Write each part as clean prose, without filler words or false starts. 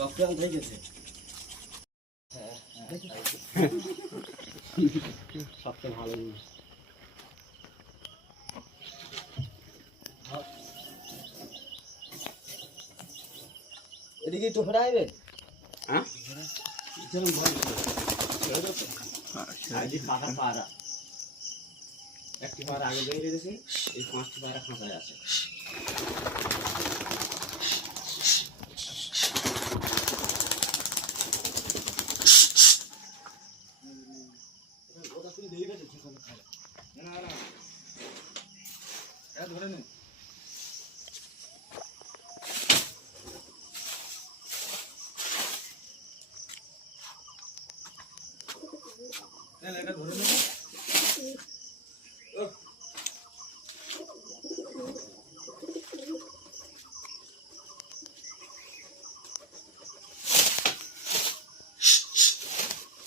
doctor ধরে গেছে সবচেয়ে ভালো জিনিস এদিকে একটু ফেরা আইবে হ্যাঁ যেরকম ভয় আজ ফাঁকা পাড়া একটি পাড়া আগে বেরিয়ে গেছে এই 5টি পাড়া খাঁচায় আছে ধরে নে এটা ধরে নেব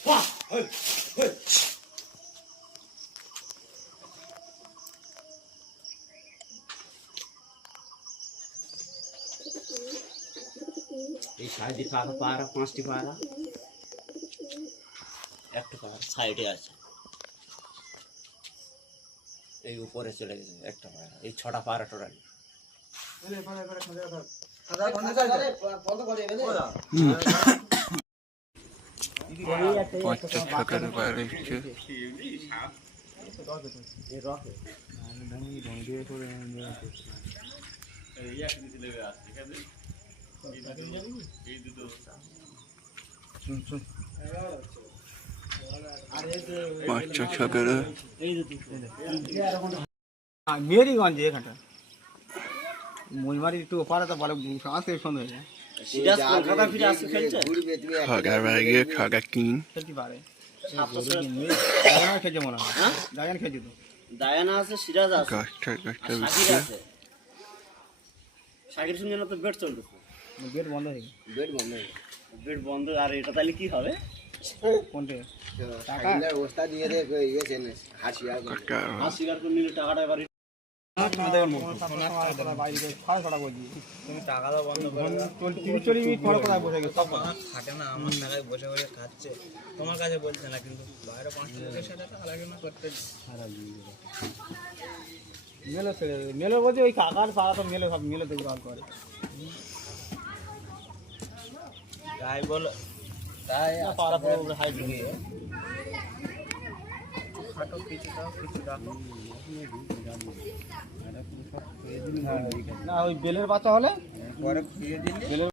বাহ এই সাইডে ফাঁকা পাড়া 5টি পাড়া একটা পাড়া সাইডে আছে এই উপরে চলে গেছে একটা পাড়া এই 6টা পাড়া টোটাল মেয়েরিগঞ্জ এখানটা মইমারি একটু ওপারে তো বলে আসতে সন্ধ্যা হয়ে যায় কলকাতা ফিরে আসতে খেলছে খেলতে পারে খেলছে মনে হয় দায়ান খেলছে তো দায়ানা আছে সিরাজ আছে শাকির আছে শাকির সঙ্গে না তো বেড চলতেছে গেট বন্ধ হয়ে বেড বন্ধ আর এটা তাহলে কি হবে কোনটে টাকা ওস্তাদ দিয়ে দে ইয়েছেন হাসিয়ার হাসিগার করে নিলে টাকাটা এবার তুমি টাকা দাও বন্ধ করে 30-40 মিনিট পর কোথায় বসে গেছে খাটে না আমার টাকায় বসে বসে খাচ্ছে তোমার কাছে বলছে না কিন্তু বাইরে 5 লোকের সাথে টাকা লাগে না করতে মেলে ছেড়ে মেলে বলছে ওই কাকার পাড়া তো মেলে সব মেলে দেখভাল করে তাই বলো তাই পাড়া পুরো হাই ঢুকে খাটো কিছু দাও কিছু রাখো না ওই বেলের বাচ্চা হলে পরে খেয়ে দিলে